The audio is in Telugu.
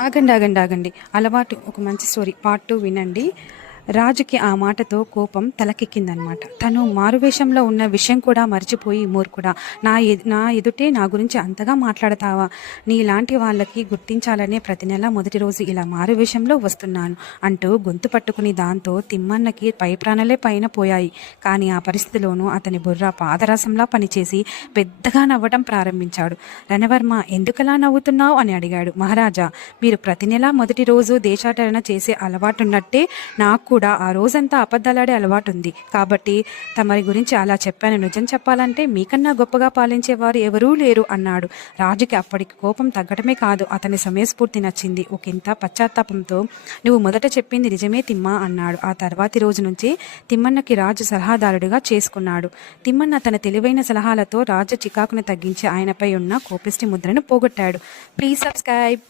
ఆగండి, ఆగండి, ఆగండి. అలవాటు ఒక మంచి స్టోరీ పార్ట్ 2 వినండి. రాజుకి ఆ మాటతో కోపం తలకెక్కిందనమాట. తను మారువేషంలో ఉన్న విషయం కూడా మర్చిపోయి, మూర్ఖుడా, నా ఎదుటే నా గురించి అంతగా మాట్లాడతావా? నీలాంటి వాళ్ళకి గుర్తించాలనే ప్రతి నెల మొదటి రోజు ఇలా మారువేషంలో వస్తున్నాను అంటూ గొంతు పట్టుకుని దాంతో తిమ్మన్నకి పై ప్రాణాలే పైన పోయాయి. కానీ ఆ పరిస్థితిలోనూ అతని బుర్ర పాదరసంలా పనిచేసి పెద్దగా నవ్వటం ప్రారంభించాడు. రణవర్మ, ఎందుకలా నవ్వుతున్నావు అని అడిగాడు. మహారాజా, మీరు ప్రతి నెల మొదటి రోజు దేశాటన చేసే అలవాటున్నట్టే నాకు కూడా ఆ రోజంతా అబద్ధాలాడే అలవాటు ఉంది. కాబట్టి తమరి గురించి అలా చెప్పాను. నిజం చెప్పాలంటే మీకన్నా గొప్పగా పాలించేవారు ఎవరూ లేరు అన్నాడు. రాజుకి అప్పటికి కోపం తగ్గటమే కాదు, అతని సమయస్ఫూర్తి నచ్చింది. ఒకంత పశ్చాత్తాపంతో, నువ్వు మొదట చెప్పింది నిజమే తిమ్మా అన్నాడు. ఆ తర్వాతి రోజు నుంచి తిమ్మన్నకి రాజు సలహాదారుడిగా చేసుకున్నాడు. తిమ్మన్న తన తెలివైన సలహాలతో రాజు చికాకును తగ్గించి ఆయనపై ఉన్న కోపిష్టి ముద్రను పోగొట్టాడు. Please subscribe.